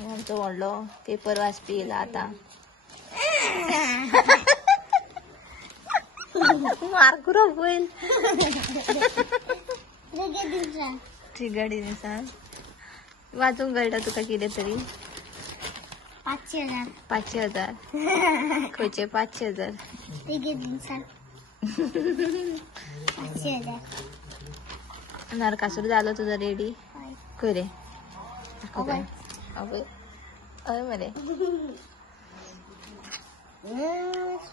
आमचो व्हडलो पेपर वाचपी येयला आता. मार्कुरो बैल गाडी दिसा वाचूंक कळटा तुका कितें तरी. 5,000 5,000 खंयचे 5,000 5,000 नरकासूर जालो तुजो रेडी खंय रे अबय. अबय हय मरे.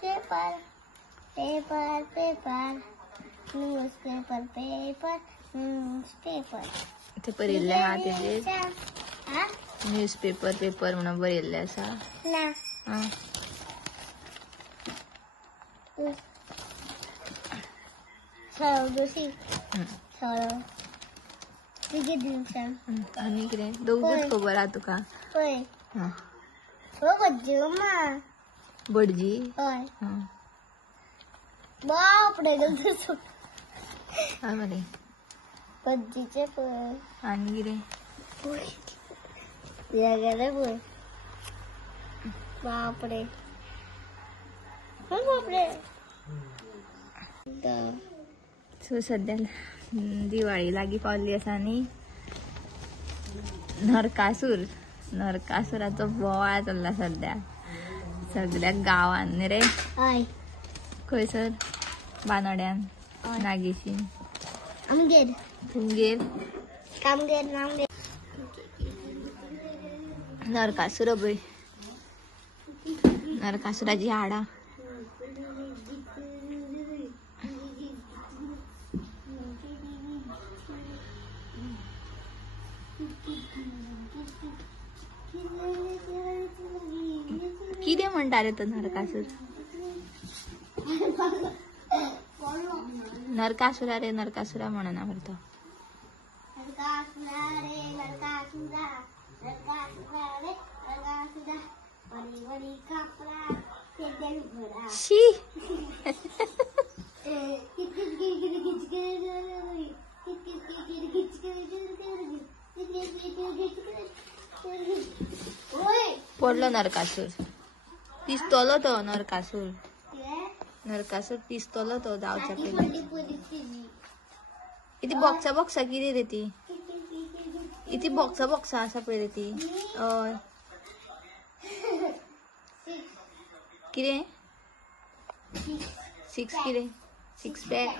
Paper paper paper newspaper paper newspaper ते बरयल्ले आहा तेजेर हा न्यूजपेपर पेपर म्हणून बरयल्ले आसा. ना आं सळगोशी सळ किती दिवसान आनी कितें दोगूच खबर आहा तुका. होय हां हो गज्जो मा भटजी. होय हां बापरे गज्जो हय मरे. गज्जीचे पळय आनी कितें या गेले पळय बापरे बापरे. सो सध्या दिवाळी लागीं पावल्ली आसा आनी नरकासुराचो बोवाळ चल्ला सध्या सगळ्या गांवांत न्ही रे. हय खंयसर बानोड्यान नागेशीन आमगेर तुमगेर कामगेर नामगेर नरकासूर पळय. नरकासुराची हाडां कितें म्हणटा रे तो नरकासूर. नरकासुरा रे नरकासुरा म्हणना मरे तो. शी पडलो नरकासूर. दिसतलो तो नरकासूर. नरकासूर दिसतलो तो जावच्या पयलीं. इती बॉक्सा कितें रे ती. इती बॉक्सा आसा पळय रे ती. हय कितें 6 कितें 6 पॅक.